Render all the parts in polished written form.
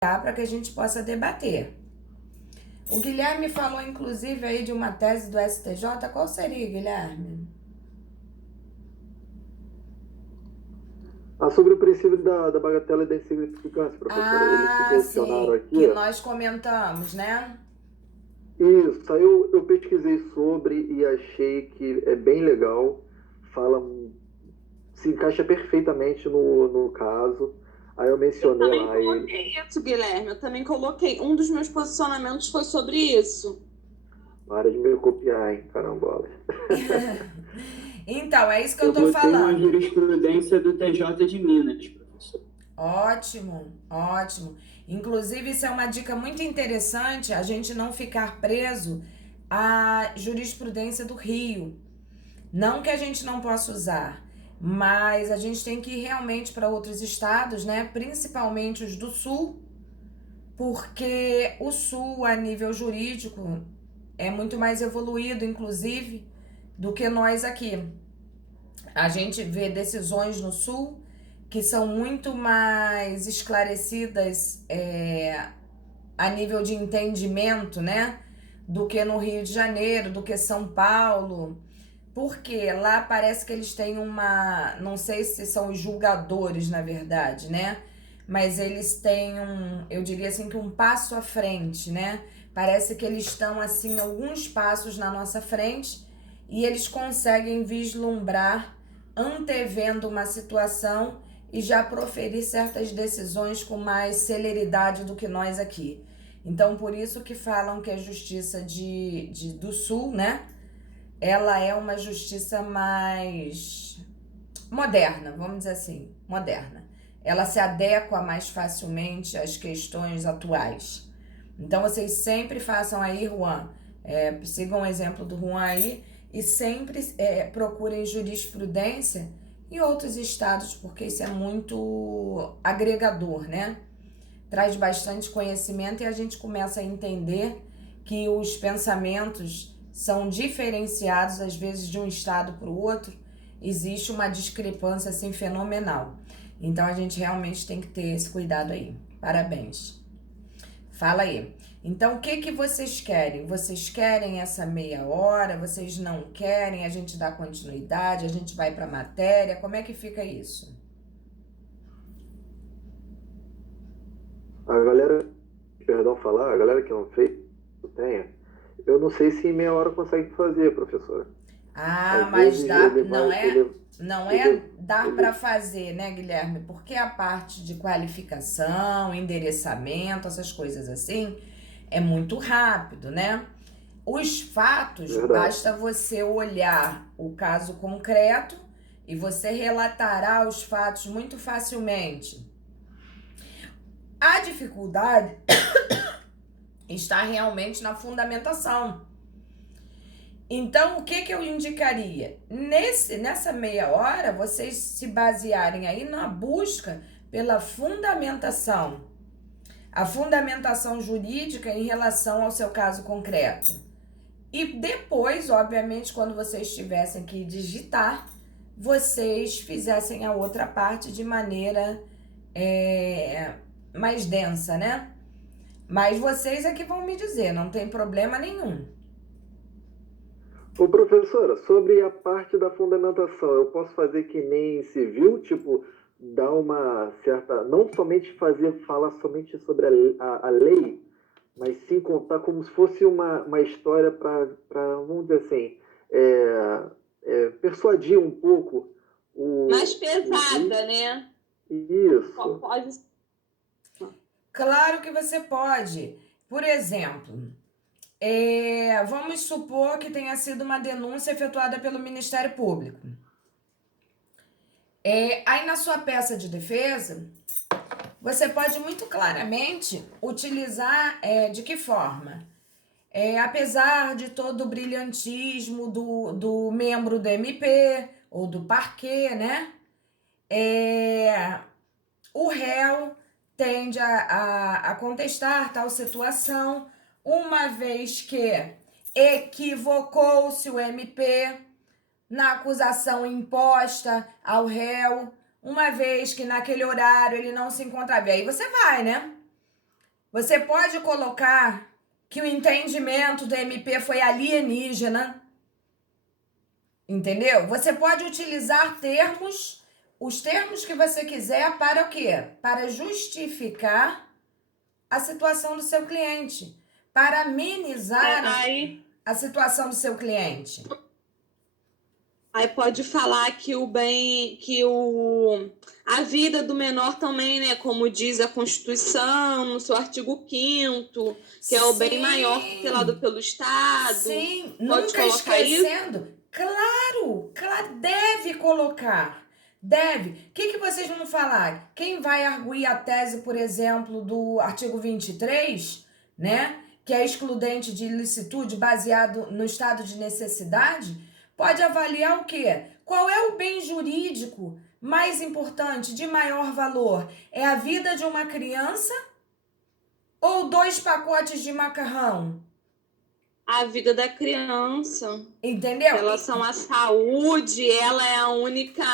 para que a gente possa debater. O Guilherme falou, inclusive, aí de uma tese do STJ. Qual seria, Guilherme? Sobre o princípio da bagatela e da insignificância, professora. Eles se posicionaram Sim, aqui. que nós comentamos, né? Isso, aí eu pesquisei sobre e achei que é bem legal. Fala, se encaixa perfeitamente no caso. Aí eu Eu mencionei também lá ele. coloquei isso, Guilherme. Eu também coloquei. Um dos meus posicionamentos foi sobre isso. Para de me copiar, hein, carambola. Então, é isso que eu Eu tô botei uma falando. jurisprudência do TJ de Minas, professor. Ótimo, ótimo. Inclusive, isso é uma dica muito interessante, a gente não ficar preso à jurisprudência do Rio. Não que a gente não possa usar, mas a gente tem que ir realmente para outros estados, né? Principalmente os do Sul, porque o Sul, a nível jurídico, é muito mais evoluído, inclusive, do que nós aqui. A gente vê decisões no Sul que são muito mais esclarecidas a nível de entendimento, né? Do que no Rio de Janeiro, do que São Paulo. Porque lá parece que eles têm uma. Não sei se são os julgadores, na verdade, né? Mas eles têm eu diria assim, que um passo à frente, né? Parece que eles estão, assim, alguns passos na nossa frente e eles conseguem vislumbrar, antevendo uma situação e já proferir certas decisões com mais celeridade do que nós aqui. Então, por isso que falam que a justiça do Sul, né? Ela é uma justiça mais moderna, vamos dizer assim, moderna. Ela se adequa mais facilmente às questões atuais. Então, vocês sempre façam aí, Juan, sigam o exemplo do Juan aí e sempre procurem jurisprudência em outros estados, porque isso é muito agregador, né? Traz bastante conhecimento e a gente começa a entender que os pensamentos são diferenciados, às vezes, de um estado para o outro. Existe uma discrepância assim fenomenal. Então a gente realmente tem que ter esse cuidado aí. Parabéns. Fala aí. Então, o que vocês querem? Vocês querem essa meia hora? Vocês não querem? A gente dá continuidade? A gente vai para a matéria? Como é que fica isso? A galera, perdão falar, a galera que não fez, tenha, eu não sei se em meia hora consegue fazer, professora. Ah, Às mas vezes dá, ele vai, não é ele, dar para ele, fazer, né, Guilherme? Porque a parte de qualificação, endereçamento, essas coisas assim, é muito rápido, né? Os fatos, verdade. basta você olhar o caso concreto e você relatará os fatos muito facilmente. A dificuldade está realmente na fundamentação. Então, o que eu indicaria? Nessa meia hora, vocês se basearem aí na busca pela fundamentação. A fundamentação jurídica em relação ao seu caso concreto. E depois, obviamente, quando vocês tivessem que digitar, vocês fizessem a outra parte de maneira mais densa, né? Mas vocês é que vão me dizer, não tem problema nenhum. Ô, professora, sobre a parte da fundamentação, eu posso fazer que nem civil, tipo, dar uma certa, não somente falar somente sobre a lei, mas sim contar como se fosse uma história para, vamos dizer assim, persuadir um pouco Mais pesada, né? Isso. Pode. Claro que você pode. Por exemplo, vamos supor que tenha sido uma denúncia efetuada pelo Ministério Público. Aí na sua peça de defesa, você pode muito claramente utilizar de que forma? Apesar de todo o brilhantismo do membro do MP ou do parquê, né? O réu tende a contestar tal situação, uma vez que equivocou-se o MP na acusação imposta ao réu, uma vez que naquele horário ele não se encontrava. E aí você vai, né? Você pode colocar que o entendimento do MP foi alienígena, entendeu? Você pode utilizar termos, os termos que você quiser para o quê? Para justificar a situação do seu cliente, para amenizar Aí, a situação do seu cliente. aí pode falar que a vida do menor também, né? Como diz a Constituição, no seu artigo 5º, que é o bem maior tutelado pelo Estado. Sim, Pode nunca colocar isso? esquecendo. Claro, deve colocar. Deve. O que vocês vão falar? Quem vai arguir a tese, por exemplo, do artigo 23, né? Que é excludente de ilicitude baseado no estado de necessidade, pode avaliar o quê? Qual é o bem jurídico mais importante, de maior valor? É a vida de uma criança ou 2 pacotes de macarrão? A vida da criança, em Entendeu? relação à saúde, ela é a única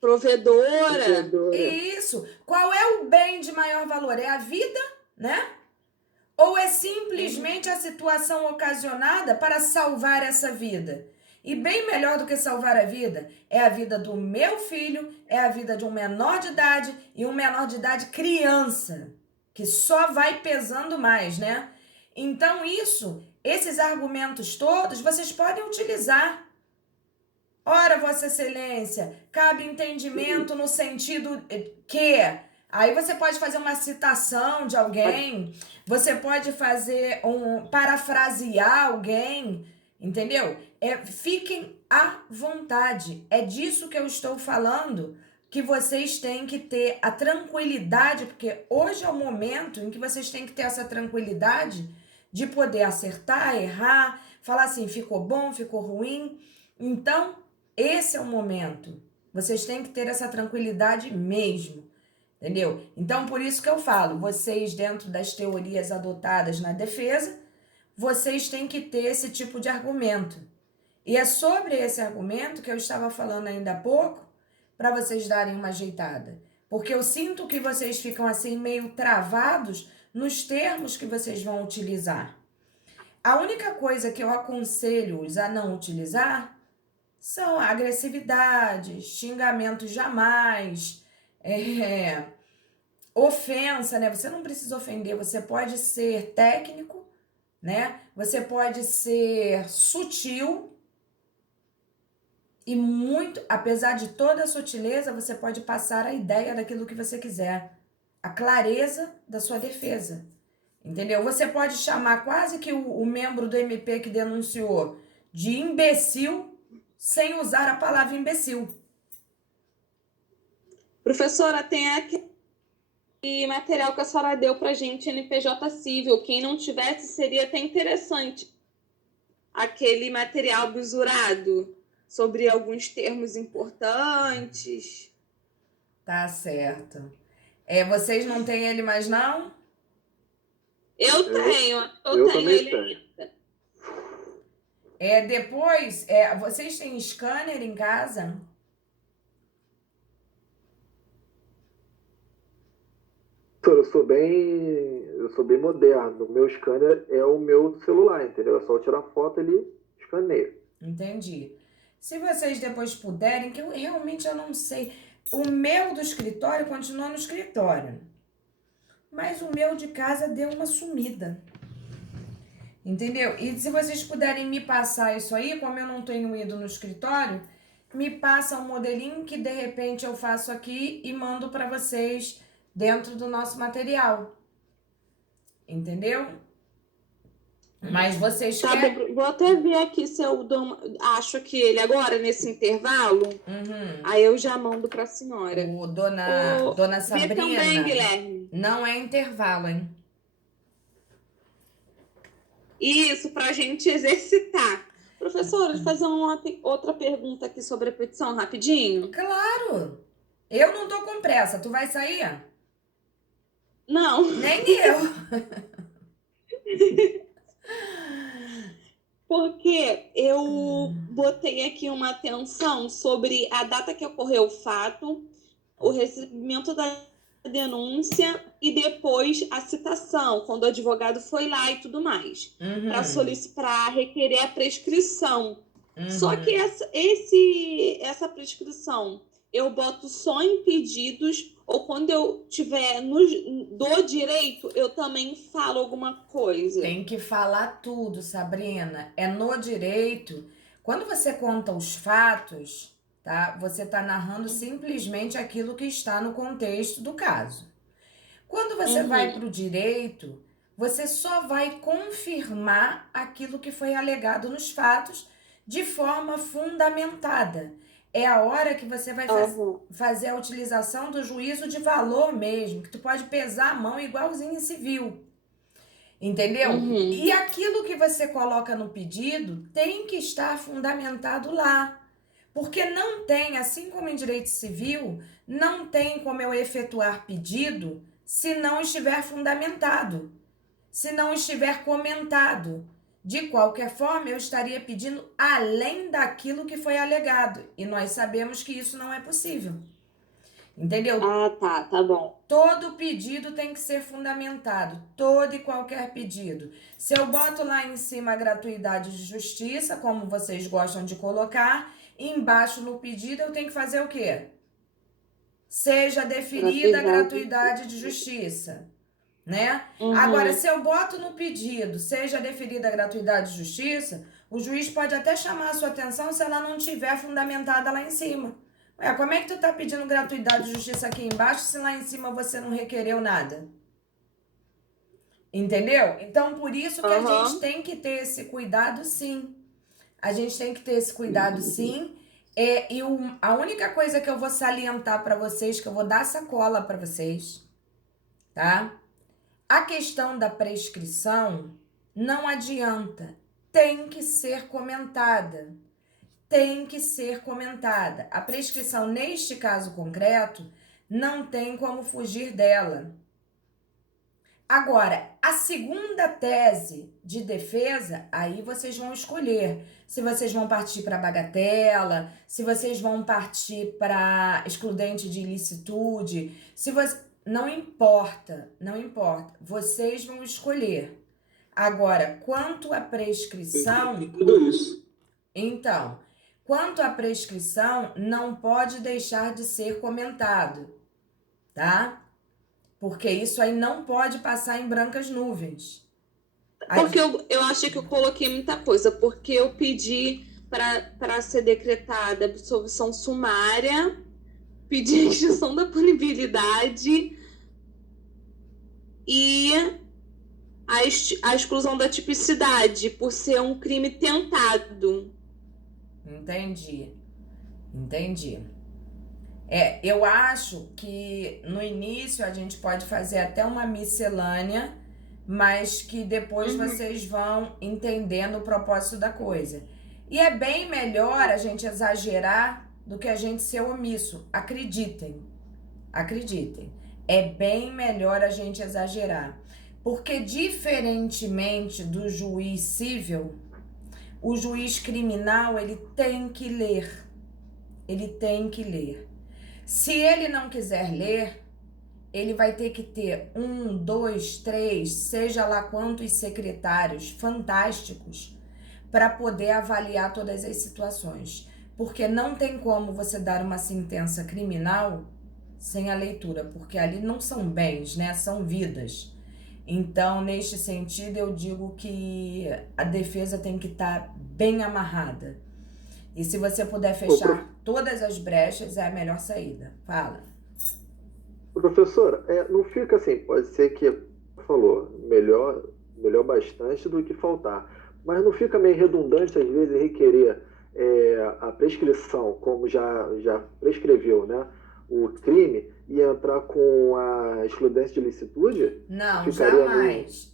provedora. Isso. Qual é o bem de maior valor? É a vida, né? Ou é simplesmente a situação ocasionada para salvar essa vida? E bem melhor do que salvar a vida, é a vida do meu filho, é a vida de um menor de idade e um menor de idade criança, que só vai pesando mais, né? Então esses argumentos todos, vocês podem utilizar. Ora, Vossa Excelência, cabe entendimento no sentido que... Aí você pode fazer uma citação de alguém, você pode fazer parafrasear alguém, entendeu? Fiquem à vontade. É disso que eu estou falando, que vocês têm que ter a tranquilidade, porque hoje é o momento em que vocês têm que ter essa tranquilidade de poder acertar, errar, falar assim, ficou bom, ficou ruim. Então, esse é o momento. Vocês têm que ter essa tranquilidade mesmo. Entendeu? Então, por isso que eu falo, vocês, dentro das teorias adotadas na defesa, vocês têm que ter esse tipo de argumento. E é sobre esse argumento que eu estava falando ainda há pouco, para vocês darem uma ajeitada. Porque eu sinto que vocês ficam assim meio travados nos termos que vocês vão utilizar. A única coisa que eu aconselho-os a não utilizar são agressividade, xingamentos jamais, ofensa, né? Você não precisa ofender, você pode ser técnico, né? Você pode ser sutil e muito, apesar de toda a sutileza, você pode passar a ideia daquilo que você quiser, a clareza da sua defesa, entendeu? Você pode chamar quase que o membro do MP que denunciou de imbecil sem usar a palavra imbecil. Professora, tem aquele material que a senhora deu pra gente, NPJ Civil. Quem não tivesse, seria até interessante aquele material bisurado sobre alguns termos importantes. Tá certo. Vocês não têm ele mais, não? Eu tenho também ele tenho. ainda. Depois, vocês têm scanner em casa? Eu sou bem moderno. O meu scanner é o meu celular, entendeu? É só eu tirar foto ali, escaneio. Entendi. Se vocês depois puderem, que eu realmente não sei. O meu do escritório continua no escritório. Mas o meu de casa deu uma sumida. Entendeu? E se vocês puderem me passar isso aí, como eu não tenho ido no escritório, me passa um modelinho que de repente eu faço aqui e mando para vocês dentro do nosso material. Entendeu? Mas vocês querem... Vou até ver aqui se eu acho que ele agora, nesse intervalo, aí eu já mando para a senhora. Dona Sabrina, vê também, Guilherme. Não é intervalo, hein? Isso, para a gente exercitar. Professora, deixa eu fazer outra pergunta aqui sobre a petição, rapidinho. Claro! Eu não tô com pressa. Tu vai sair? Não. Nem eu. Porque eu botei aqui uma atenção sobre a data que ocorreu o fato, o recebimento da a denúncia e depois a citação, quando o advogado foi lá e tudo mais, para requerer a prescrição. Só que essa prescrição eu boto só em pedidos, ou quando eu tiver do direito, eu também falo alguma coisa. Tem que falar tudo, Sabrina. É no direito. Quando você conta os fatos, tá? Você está narrando simplesmente aquilo que está no contexto do caso. Quando você vai para o direito, você só vai confirmar aquilo que foi alegado nos fatos de forma fundamentada. É a hora que você vai fazer a utilização do juízo de valor mesmo, que tu pode pesar a mão igualzinho em civil. Entendeu? E aquilo que você coloca no pedido tem que estar fundamentado lá. Porque não tem, assim como em direito civil, não tem como eu efetuar pedido se não estiver fundamentado, se não estiver comentado. De qualquer forma, eu estaria pedindo além daquilo que foi alegado. E nós sabemos que isso não é possível. Entendeu? Tá bom. Todo pedido tem que ser fundamentado, todo e qualquer pedido. Se eu boto lá em cima a gratuidade de justiça, como vocês gostam de colocar, embaixo no pedido eu tenho que fazer o quê? Seja deferida a gratuidade de justiça, né? Agora, se eu boto no pedido, seja deferida a gratuidade de justiça, o juiz pode até chamar a sua atenção se ela não estiver fundamentada lá em cima. Ué, como é que tu tá pedindo gratuidade de justiça aqui embaixo se lá em cima você não requereu nada? Entendeu? Então, por isso que a gente tem que ter esse cuidado, sim. A gente tem que ter esse cuidado, sim. A única coisa que eu vou salientar para vocês, que eu vou dar sacola para vocês, tá? A questão da prescrição não adianta. Tem que ser comentada. Tem que ser comentada. A prescrição, neste caso concreto, não tem como fugir dela. Agora, a segunda tese de defesa, aí vocês vão escolher se vocês vão partir para bagatela, se vocês vão partir para excludente de ilicitude, não importa, não importa. Vocês vão escolher. Agora, quanto à prescrição... Tudo isso. Então... Quanto à prescrição, não pode deixar de ser comentado, tá? Porque isso aí não pode passar em brancas nuvens. Porque eu achei que eu coloquei muita coisa, porque eu pedi para ser decretada absolvição sumária, pedi a extinção da punibilidade e a exclusão da tipicidade, por ser um crime tentado. Entendi. Eu acho que no início a gente pode fazer até uma miscelânea, mas que depois vocês vão entendendo o propósito da coisa. E é bem melhor a gente exagerar do que a gente ser omisso. Acreditem. É bem melhor a gente exagerar. Porque diferentemente do juiz civil... O juiz criminal, ele tem que ler. Se ele não quiser ler, ele vai ter que ter 1, 2, 3, seja lá quantos secretários fantásticos para poder avaliar todas as situações. Porque não tem como você dar uma sentença criminal sem a leitura, porque ali não são bens, né? São vidas. Então, neste sentido, eu digo que a defesa tem que estar bem amarrada. E se você puder fechar todas as brechas, é a melhor saída. Fala. Professora, não fica assim, pode ser que falou, melhor bastante do que faltar. Mas não fica meio redundante, às vezes, requerer a prescrição, como já prescreveu, né? O crime e entrar com a excludência de ilicitude? Não,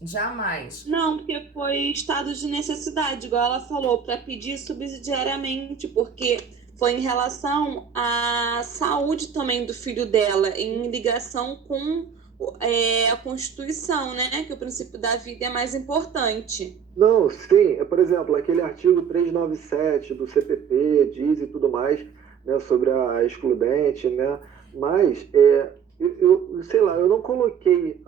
jamais. Não, porque foi estado de necessidade, igual ela falou, para pedir subsidiariamente, porque foi em relação à saúde também do filho dela, em ligação com a Constituição, né? Que o princípio da vida é mais importante. Não, sim. Por exemplo, aquele artigo 397 do CPP diz e tudo mais, né, sobre a excludente, né? Mas sei lá, eu não coloquei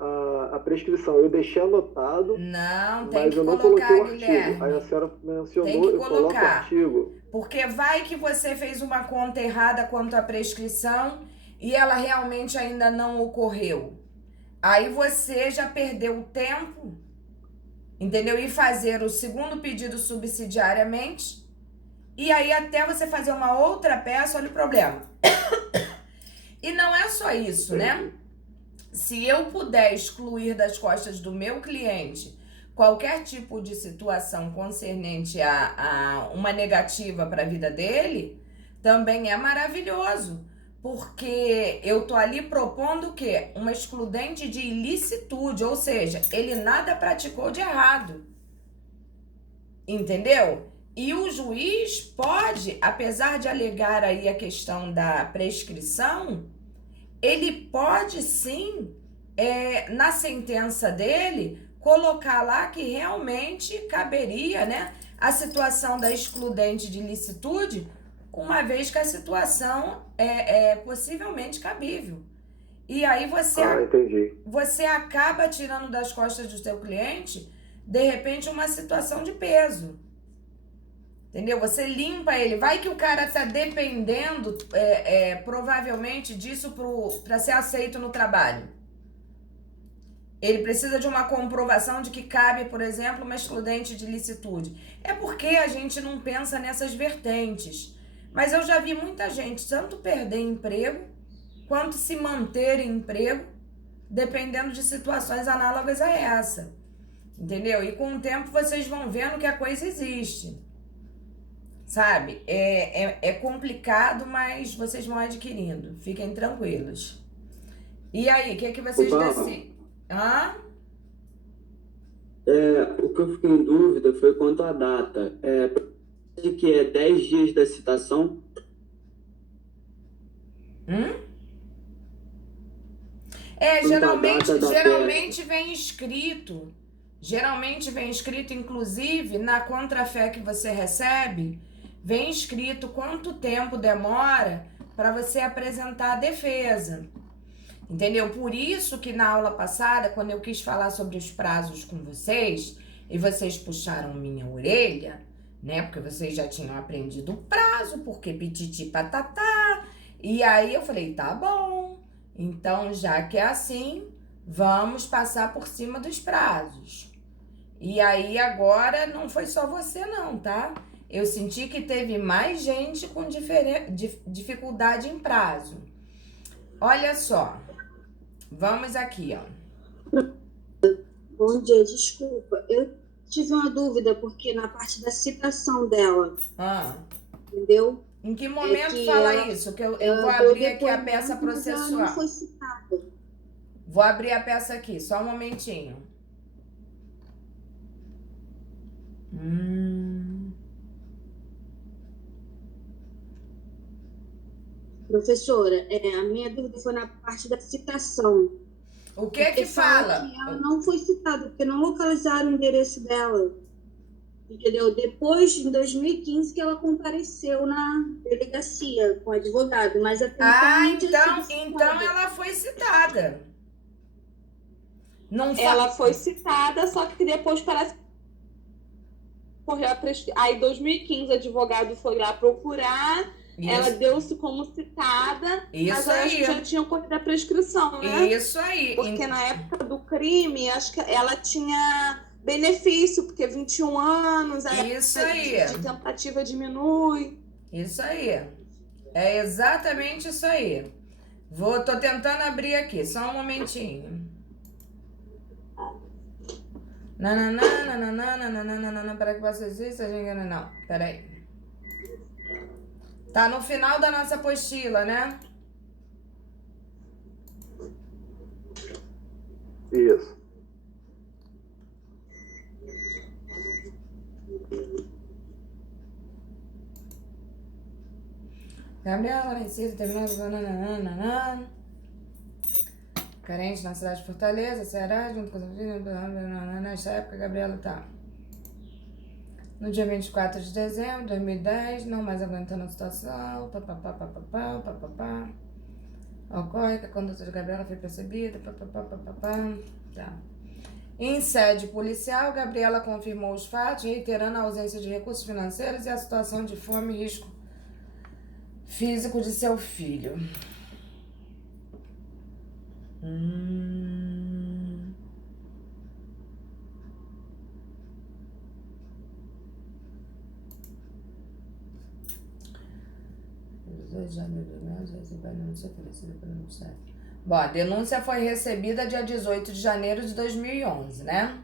a prescrição, eu deixei anotado, Não, tem mas que eu não coloquei colocar, o artigo. Guilherme. Aí a senhora Tem mencionou, que eu coloco o colocar. artigo. Porque vai que você fez uma conta errada quanto à prescrição e ela realmente ainda não ocorreu. Aí você já perdeu o tempo, entendeu? E fazer o segundo pedido subsidiariamente. E aí até você fazer uma outra peça, olha o problema. E não é só isso, né? Se eu puder excluir das costas do meu cliente qualquer tipo de situação concernente a uma negativa para a vida dele, também é maravilhoso. Porque eu tô ali propondo o quê? Uma excludente de ilicitude, ou seja, ele nada praticou de errado. Entendeu? E o juiz pode, apesar de alegar aí a questão da prescrição, ele pode sim, na sentença dele, colocar lá que realmente caberia, né, a situação da excludente de licitude, uma vez que a situação é possivelmente cabível. E aí Entendi. você acaba tirando das costas do seu cliente, de repente, uma situação de peso. Entendeu? Você limpa ele. Vai que o cara tá dependendo, provavelmente, disso para ser aceito no trabalho. Ele precisa de uma comprovação de que cabe, por exemplo, uma excludente de licitude. É porque a gente não pensa nessas vertentes. Mas eu já vi muita gente tanto perder emprego, quanto se manter em emprego, dependendo de situações análogas a essa. Entendeu? E com o tempo vocês vão vendo que a coisa existe. Sabe? É complicado, mas vocês vão adquirindo. Fiquem tranquilos. E aí, o que é que vocês decidem? Hã? O que eu fiquei em dúvida foi quanto à data. De que é 10 dias da citação? Geralmente vem escrito. Geralmente vem escrito, inclusive, na contrafé que você recebe, vem escrito quanto tempo demora para você apresentar a defesa. Entendeu? Por isso que na aula passada, quando eu quis falar sobre os prazos com vocês, e vocês puxaram minha orelha, né? Porque vocês já tinham aprendido o prazo, porque pititi patatá. E aí eu falei, tá bom. Então, já que é assim, vamos passar por cima dos prazos. E aí agora não foi só você não, tá? Eu senti que teve mais gente com dificuldade em prazo. Olha só. Vamos aqui, ó. Bom dia, desculpa. Eu tive uma dúvida, porque na parte da citação dela, entendeu? Em que momento que fala ela- isso? Que eu ela vou deu abrir aqui a depoimento, peça mas ela não processual. foi citada. Vou abrir a peça aqui, só um momentinho. Professora, a minha dúvida foi na parte da citação. O que Porque que fala? Que ela não foi citada, porque não localizaram o endereço dela. Entendeu? Depois, em 2015, que ela compareceu na delegacia com o advogado, mas até Então ela foi citada. Não Ela foi citada, só que depois parece que correu a prescrição. Aí, em 2015, o advogado foi lá procurar, ela deu-se como citada, mas eu acho que já tinha ocorrido a prescrição, né? Isso aí. Porque na época do crime, acho que ela tinha benefício, porque 21 anos, Isso aí. de tentativa diminui. Isso aí. É exatamente isso aí. Tô tentando abrir aqui, só um momentinho. Para que possa existir, não, peraí. Tá no final da nossa apostila, né? Isso. Gabriela Lamencida terminou. Carente na cidade de Fortaleza, Ceará, junto com os filhos. Nesta época, Gabriela tá. No dia 24 de dezembro de 2010, não mais aguentando a situação. Ocorre que a conduta de Gabriela foi percebida. Tá. Em sede policial, Gabriela confirmou os fatos, reiterando a ausência de recursos financeiros e a situação de fome e risco físico de seu filho. Hum. 18 de janeiro de 2011, recebeu a denúncia oferecida pelo Ministério. Bom, a denúncia foi recebida dia 18 de janeiro de 2011, né?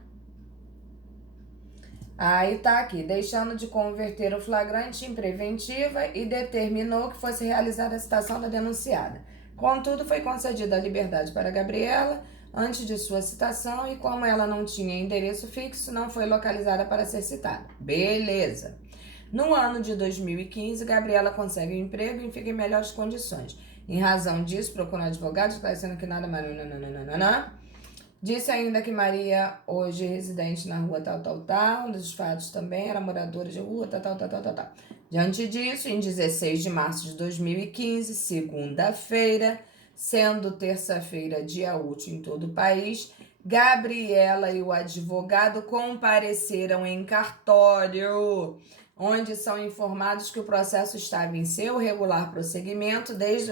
Aí tá aqui, deixando de converter o flagrante em preventiva e determinou que fosse realizada a citação da denunciada. Contudo, foi concedida a liberdade para Gabriela antes de sua citação e como ela não tinha endereço fixo, não foi localizada para ser citada. Beleza. No ano de 2015, Gabriela consegue um emprego e fica em melhores condições. Em razão disso, procura um advogado, esclarecendo que nada mais... Disse ainda que Maria, hoje residente na rua tal, um dos fatos também era moradora de rua tal. Diante disso, em 16 de março de 2015, segunda-feira, sendo terça-feira dia útil em todo o país, Gabriela e o advogado compareceram em cartório, onde são informados que o processo estava em seu regular prosseguimento desde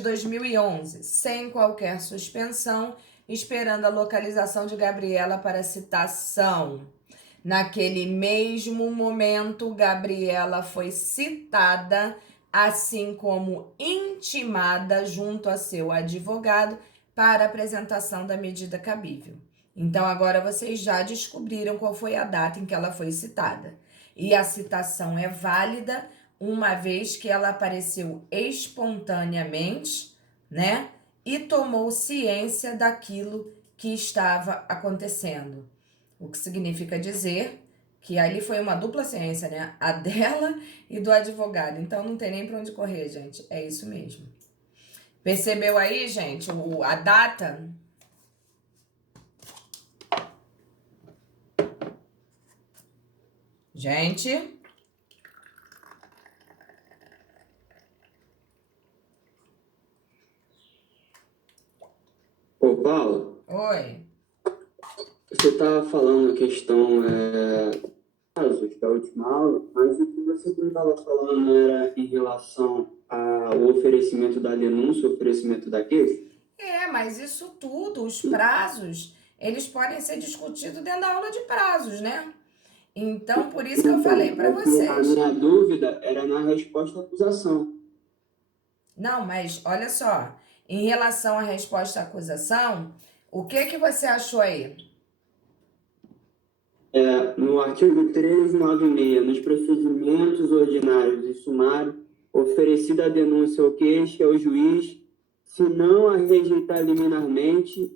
2011, sem qualquer suspensão, esperando a localização de Gabriela para citação. Naquele mesmo momento, Gabriela foi citada, assim como intimada junto a seu advogado para apresentação da medida cabível. Então, agora vocês já descobriram qual foi a data em que ela foi citada. E a citação é válida, uma vez que ela apareceu espontaneamente, né? E tomou ciência daquilo que estava acontecendo. O que significa dizer que ali foi uma dupla ciência, né? A dela e do advogado. Então não tem nem para onde correr, gente. É isso mesmo. Percebeu aí, gente, a data? Gente... Ô, Paulo, Oi. você estava falando a questão casos da última aula, mas o que você não estava falando era em relação ao oferecimento da denúncia, o oferecimento da queixa? Mas isso tudo, os prazos, eles podem ser discutidos dentro da aula de prazos, né? Então, por isso que eu falei para vocês. A minha dúvida era na resposta à acusação. Não, mas olha só, em relação à resposta à acusação, o que você achou aí? No artigo 396, nos procedimentos ordinários e sumários, oferecida a denúncia ou queixa ao juiz, se não a rejeitar liminarmente,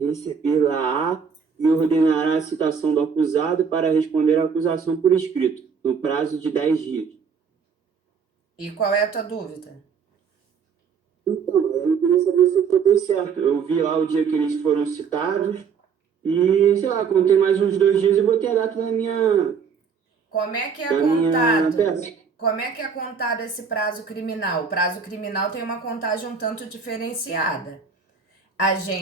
receber-la-á e ordenará a citação do acusado para responder à acusação por escrito, no prazo de 10 dias. E qual é a tua dúvida? Então, eu queria saber se eu estou certo. Eu vi lá o dia que eles foram citados e, sei lá, contei mais uns 2 dias e botei a data na minha... Como é que é contado? Como é que é contado esse prazo criminal? O prazo criminal tem uma contagem um tanto diferenciada.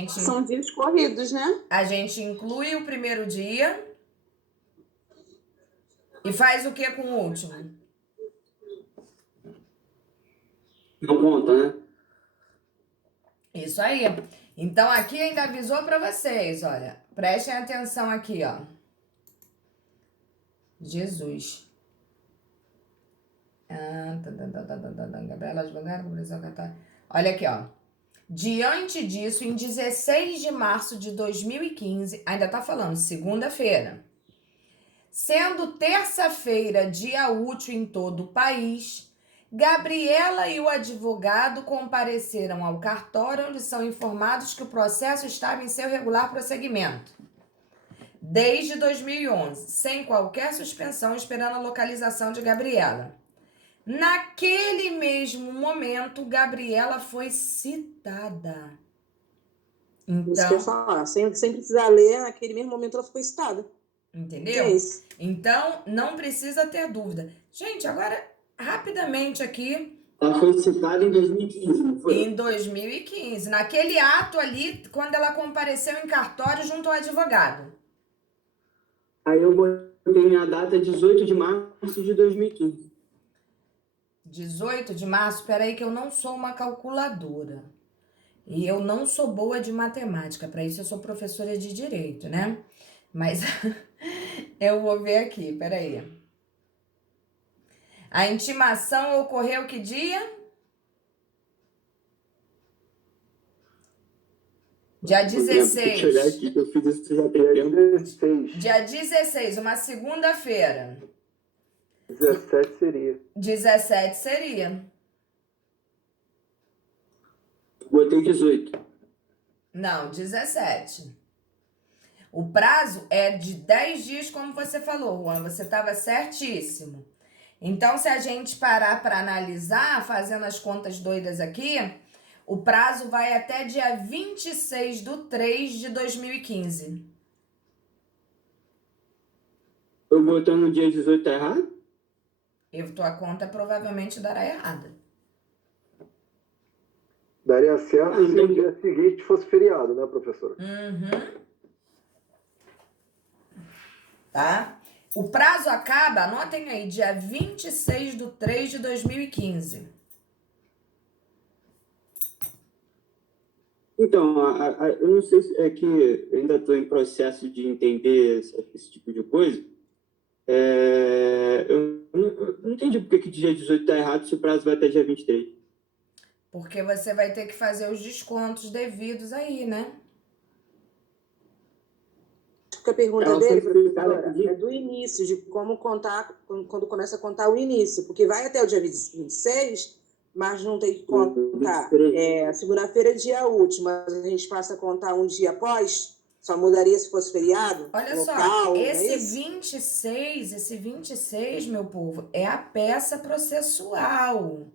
São dias corridos, né? A gente inclui o primeiro dia e faz o que com o último? Não conta, né? Isso aí. Então, aqui ainda avisou para vocês, olha. Prestem atenção aqui, ó. Jesus. Gabriela, advogada, olha aqui, ó. Diante disso, em 16 de março de 2015, ainda tá falando, segunda-feira, sendo terça-feira, dia útil em todo o país, Gabriela e o advogado compareceram ao cartório, onde são informados que o processo estava em seu regular prosseguimento desde 2011, sem qualquer suspensão, esperando a localização de Gabriela. Naquele mesmo momento, Gabriela foi citada. Então, isso que eu ia falar, sem precisar ler, naquele mesmo momento ela foi citada. Entendeu? É isso. Então, não precisa ter dúvida. Gente, agora, rapidamente aqui, Ela foi citada em 2015, não foi? Em 2015, naquele ato ali, quando ela compareceu em cartório junto ao advogado. Aí eu botei minha data 18 de março de 2015. 18 de março, peraí que eu não sou uma calculadora. E eu não sou boa de matemática, para isso eu sou professora de direito, né? Mas eu vou ver aqui, peraí. A intimação ocorreu que dia? Dia Vou chegar 16. aqui que eu fiz isso já tem Dia tempo. 16. Dia 16, uma segunda-feira. 17 seria. 17 seria. Botei 18. Não, 17. O prazo é de 10 dias, como você falou, Juan. Você estava certíssimo. Então, se a gente parar para analisar, fazendo as contas doidas aqui, o prazo vai até dia 26/3/2015. Eu botando no dia 18 tá errado? Tua conta provavelmente dará errada. Daria certo se então- o dia seguinte fosse feriado, né, professor? Tá? O prazo acaba, anotem aí, dia 26/3/2015. Então, eu não sei se é que eu ainda estou em processo de entender esse tipo de coisa. Eu não entendi por que dia 18 está errado se o prazo vai até dia 23. Porque você vai ter que fazer os descontos devidos aí, né? A pergunta Ela dele, foi explicada professora, aqui. é do início, de como contar, quando começa a contar o início, porque vai até o dia 26, mas não tem que contar. 23. A segunda-feira é dia útil, mas a gente passa a contar um dia após, só mudaria se fosse feriado, Olha local, só, não é esse isso? 26, meu povo, é a peça processual.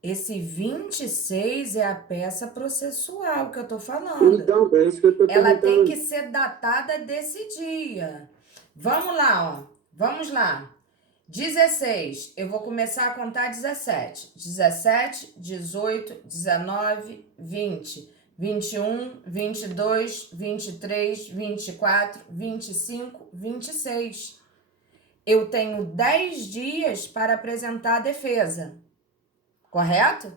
Esse 26 é a peça processual que eu tô falando. Então, é isso que eu estou Ela tem perguntando. que ser datada desse dia. Vamos lá, ó. Vamos lá. 16, eu vou começar a contar 17. 17, 18, 19, 20, 21, 22, 23, 24, 25, 26. Eu tenho 10 dias para apresentar a defesa. Correto?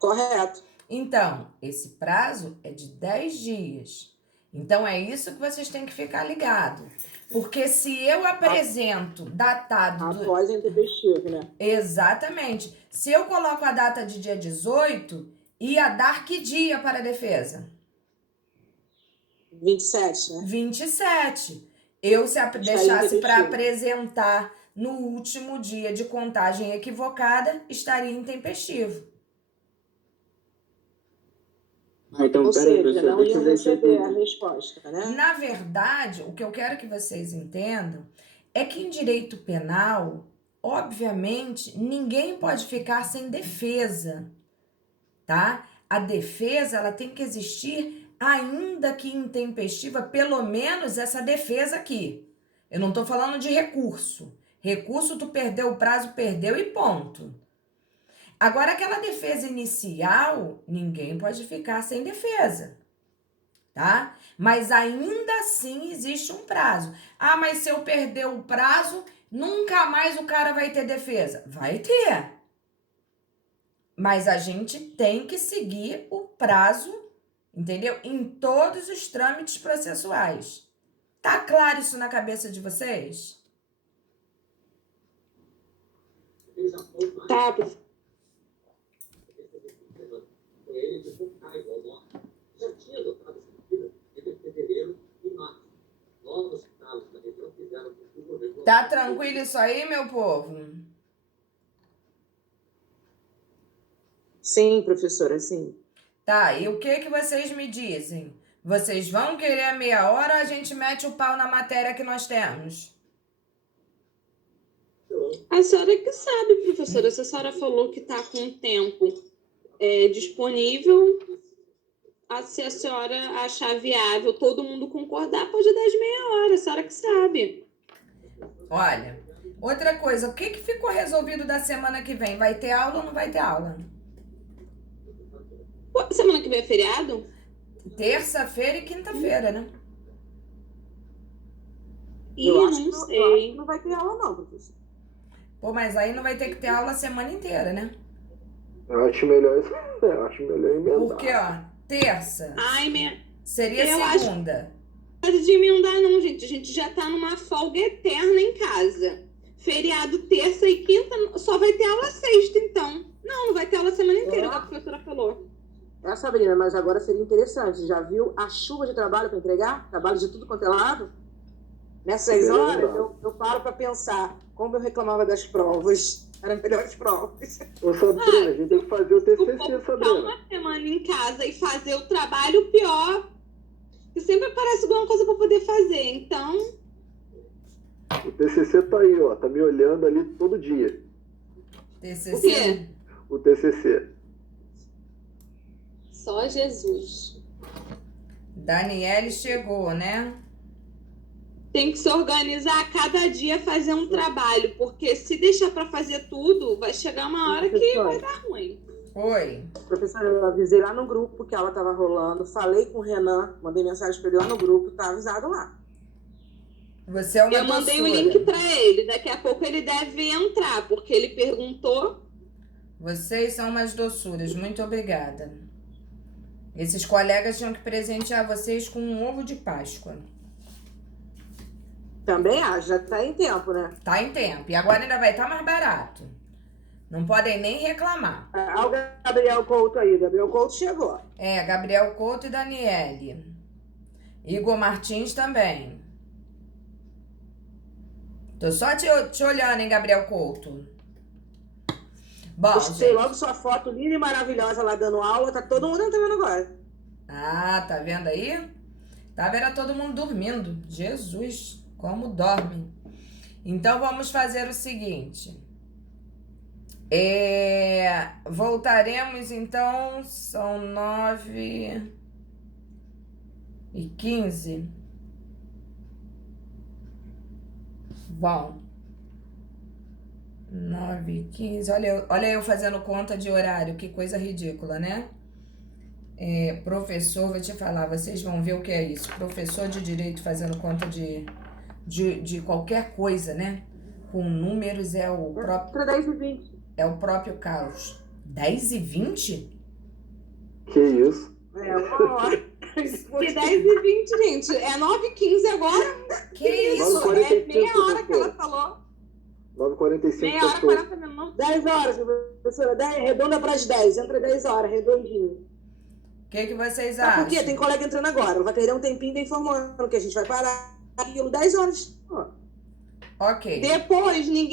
Correto. Então, esse prazo é de 10 dias. Então, é isso que vocês têm que ficar ligado. Porque se eu apresento datado... Após a intempestivo, né? Exatamente. Se eu coloco a data de dia 18, ia dar que dia para a defesa? 27, né? 27. Eu, se deixasse para apresentar no último dia de contagem equivocada, estaria intempestivo. Então, Ou peraí, seja, professor, não deixa iam eu ver se eu receber a entendi. resposta, né? Na verdade, o que eu quero que vocês entendam é que em direito penal, obviamente, ninguém pode ficar sem defesa, tá? A defesa, ela tem que existir, ainda que intempestiva, pelo menos essa defesa aqui. Eu não tô falando de recurso. Recurso, tu perdeu o prazo, perdeu e ponto. Agora, aquela defesa inicial, ninguém pode ficar sem defesa, tá? Mas ainda assim existe um prazo. Ah, mas se eu perder o prazo, nunca mais o cara vai ter defesa. Vai ter. Mas a gente tem que seguir o prazo, entendeu? Em todos os trâmites processuais. Tá claro isso na cabeça de vocês? Tá, professora. Tá tranquilo isso aí, meu povo? Sim, professora, sim. Tá, e o que vocês me dizem? Vocês vão querer a meia hora ou a gente mete o pau na matéria que nós temos? A senhora que sabe, professora. Se a senhora falou que está com tempo disponível, se a senhora achar viável, todo mundo concordar, pode dar de meia hora. A senhora que sabe. Olha, Outra coisa, o que ficou resolvido da semana que vem? Vai ter aula ou não vai ter aula? Pô, semana que vem é feriado? Terça-feira e quinta-feira, né? Ih, Eu não acho que sei. não vai ter aula, não, professor. Pô, mas aí não vai ter que ter aula a semana inteira, né? Eu acho melhor, eu acho melhor emendar. Porque, ó, terça Ai, seria Eu acho- segunda. pode de emendar não, gente. A gente já tá numa folga eterna em casa. Feriado terça e quinta, só vai ter aula sexta, então. Não vai ter aula a semana inteira, igual a professora falou. É, Sabrina, mas agora seria interessante. Já viu a chuva de trabalho para entregar? Trabalho de tudo quanto é lado? Nessas Bem horas, lembrado. eu paro para pensar como eu reclamava das provas. Eram melhores provas. Ô, Sabrina, a gente tem que fazer o O povo TCC, ficar Sabrina. uma semana em casa e fazer o trabalho pior. Que sempre aparece alguma coisa para poder fazer. Então, O TCC tá aí, ó. Tá me olhando ali todo dia. o TCC. quê? O TCC. Só Jesus. Daniele chegou, né? Tem que se organizar a cada dia, fazer um trabalho, porque se deixar para fazer tudo, vai chegar uma hora que vai dar ruim. Oi. Professora, eu avisei lá no grupo que a aula estava rolando, falei com o Renan, mandei mensagem para ele lá no grupo, tá avisado lá. Você é uma Eu mandei o doçura. link para ele, daqui a pouco ele deve entrar, porque ele perguntou. Vocês são umas doçuras. Muito obrigada. Esses colegas tinham que presentear vocês com um ovo de Páscoa. Também já tá em tempo, né? Tá em tempo. E agora ainda vai estar mais barato. Não podem nem reclamar. Olha o Gabriel Couto aí. Gabriel Couto chegou. É, Gabriel Couto e Daniele. Igor Martins também. Tô só te olhando, hein, Gabriel Couto. Bom, Postei gente. logo sua foto linda e maravilhosa lá dando aula. Tá todo mundo entrando agora. Ah, tá vendo aí? Tava era todo mundo dormindo. Jesus, como dorme. Então vamos fazer o seguinte. Voltaremos então, são 9h15. Bom, 9h15. Olha eu fazendo conta de horário, que coisa ridícula, né? Professor, vou te falar, vocês vão ver o que é isso. Professor de direito fazendo conta de qualquer coisa, né? Com números é o próprio, Entre 10h20. é o próprio caos. 10h20? Que isso? É, uma hora. Que 10h20, gente. É 9h15 agora. Que isso? Isso, 9h45, é meia hora que ela professora. falou. 9h45 Meia hora, passou. 40 minutos. 10 horas, professora. 10, redonda para as 10. Entra 10 horas, redondinho. O que vocês Sabe acham? por quê? Tem colega entrando agora. Ela vai perder um tempinho tá informando que a gente vai parar aquilo 10 horas. Ó. Ok. Depois, ninguém